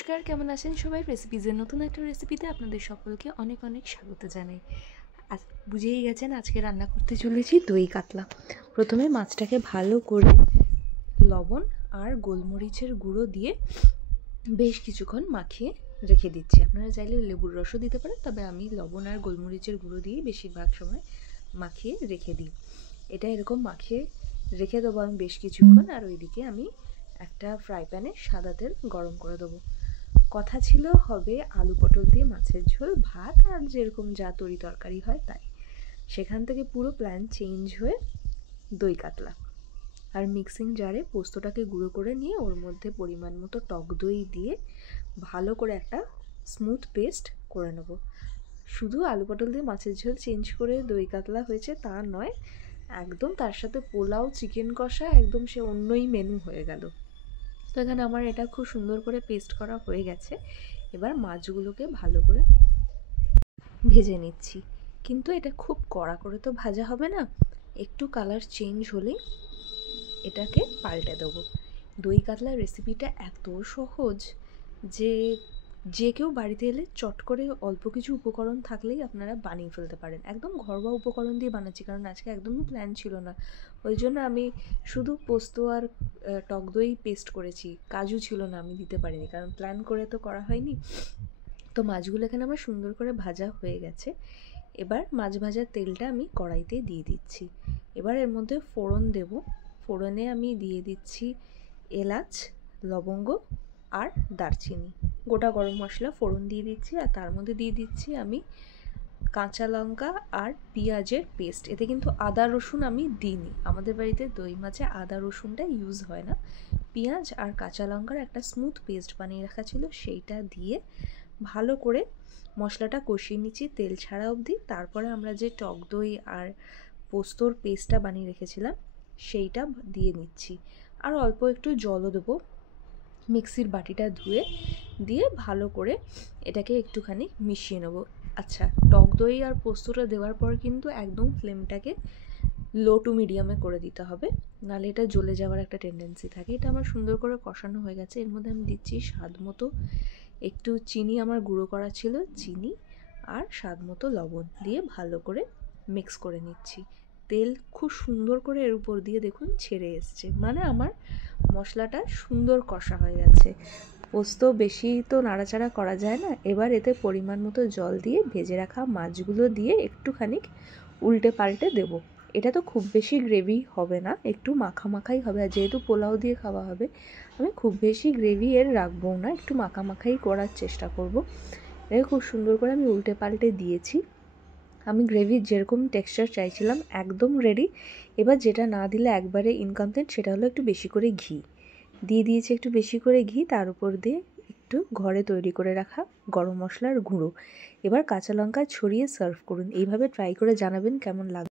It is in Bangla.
নমস্কার, কেমন আছেন সবাই? রেসিপিজের নতুন একটা রেসিপিতে আপনাদের সকলকে অনেক অনেক স্বাগত জানাই। আজ বুঝেই গেছেন আজকে রান্না করতে চলেছি দই কাতলা। প্রথমে মাছটাকে ভালো করে লবণ আর গোলমরিচের গুঁড়ো দিয়ে বেশ কিছুক্ষণ মাখিয়ে রেখে দিচ্ছি। আপনারা চাইলে লেবুর রসও দিতে পারেন, তবে আমি লবণ আর গোলমরিচের গুঁড়ো দিয়েই বেশিরভাগ সময় মাখিয়ে রেখে দিই। এটা এরকম মাখিয়ে রেখে দেবো আমি বেশ কিছুক্ষণ। আর ওইদিকে আমি একটা ফ্রাই প্যানে সাদা তেল গরম করে দেবো। কথা ছিল হবে আলু পটল দিয়ে মাছের ঝোল, ভাত আর যেরকম যা তরি তরকারি হয় তাই। সেখান থেকে পুরো প্ল্যান চেঞ্জ হয়ে দই কাতলা। আর মিক্সিং জারে পোস্তটাকে গুঁড়ো করে নিয়ে ওর মধ্যে পরিমাণ মতো টক দই দিয়ে ভালো করে একটা স্মুথ পেস্ট করে নেব। শুধু আলু পটল দিয়ে মাছের ঝোল চেঞ্জ করে দই কাতলা হয়েছে তা নয়, একদম তার সাথে পোলাও, চিকেন কষা, একদম সে অন্যই মেনু হয়ে গেল। তো এখানে আমার এটা খুব সুন্দর করে পেস্ট করা হয়ে গেছে। এবার মাছগুলোকে ভালো করে ভেজে নিচ্ছি, কিন্তু এটা খুব কড়া করে তো ভাজা হবে না, একটু কালার চেঞ্জ হলেই এটাকে পাল্টে দেবো। দই কাতলার রেসিপিটা এত সহজ যে যে কেউ বাড়িতে এলে চট করে অল্প কিছু উপকরণ থাকলেই আপনারা বানিয়ে ফেলতে পারেন। একদম ঘরোয়া উপকরণ দিয়ে বানাচ্ছি, কারণ আজকে একদমই প্ল্যান ছিল না। ওই জন্য আমি শুধু পোস্ত আর টক দই পেস্ট করেছি, কাজু ছিল না, আমি দিতে পারিনি, কারণ প্ল্যান করে তো করা হয়নি। তো মাছগুলো এখানে আমার সুন্দর করে ভাজা হয়ে গেছে। এবার মাছ ভাজার তেলটা আমি কড়াইতে দিয়ে দিচ্ছি। এবার এর মধ্যে ফোড়ন দেব। ফোড়নে আমি দিয়ে দিচ্ছি এলাচ, লবঙ্গ আর দারচিনি, গোটা গরম মশলা ফোড়ন দিয়ে দিচ্ছি। আর তার মধ্যে দিয়ে দিচ্ছি আমি কাঁচা লঙ্কা আর পেঁয়াজের পেস্ট। এতে কিন্তু আদা রসুন আমি দিইনি, আমাদের বাড়িতে দই মাছে আদা রসুনটা ইউজ হয় না। পেঁয়াজ আর কাঁচা লঙ্কার একটা স্মুথ পেস্ট বানিয়ে রাখা ছিল, সেইটা দিয়ে ভালো করে মশলাটা কষিয়ে নিচ্ছি তেল ছাড়া অবধি। তারপরে আমরা যে টক দই আর পোস্তর পেস্টটা বানিয়ে রেখেছিলাম সেইটা দিয়ে নিচ্ছি। আর অল্প একটু জলও দেবো, মিক্সির বাটিটা ধুয়ে দিয়ে ভালো করে এটাকে একটুখানি মিশিয়ে নেবো। আচ্ছা, টক দই আর পোস্তটা দেওয়ার পর কিন্তু একদম ফ্লেমটাকে লো টু মিডিয়ামে করে দিতে হবে, নাহলে এটা জ্বলে যাওয়ার একটা টেন্ডেন্সি থাকে। এটা আমার সুন্দর করে কষানো হয়ে গেছে। এর মধ্যে আমি দিচ্ছি স্বাদ মতো একটু চিনি, আমার গুঁড়ো করা ছিল চিনি, আর স্বাদ মতো লবণ দিয়ে ভালো করে মিক্স করে নিচ্ছি। তেল খুব সুন্দর করে এর উপর দিয়ে দেখুন ছেড়ে এসছে, মানে আমার মশলাটা সুন্দর কষা হয়ে গেছে। পোস্ত বেশি তো নাড়াচাড়া করা যায় না। এবার এতে পরিমাণ মতো জল দিয়ে ভেজে রাখা মাছগুলো দিয়ে একটুখানি উল্টে পাল্টে দেবো। এটা তো খুব বেশি গ্রেভি হবে না, একটু মাখা মাখাই হবে। আর যেহেতু পোলাও দিয়ে খাওয়া হবে, আমি খুব বেশি গ্রেভি এর রাখবো না, একটু মাখা মাখাই করার চেষ্টা করব। এটাকে খুব সুন্দর করে আমি উল্টে পাল্টে দিয়েছি। আমি গ্রেভির যেরকম টেক্সচার চাইছিলাম একদম রেডি। এবার যেটা না দিলে একবারে ইনকমপ্লিট, সেটা হলো একটু বেশি করে ঘি দিয়ে দিয়েছি, একটু বেশি করে ঘি, তার উপর দিয়ে একটু ঘরে তৈরি করে রাখা গরম মশলার গুঁড়ো। এবার কাঁচা লঙ্কা ছড়িয়ে সার্ভ করুন। এইভাবে ট্রাই করে জানাবেন কেমন লাগবে।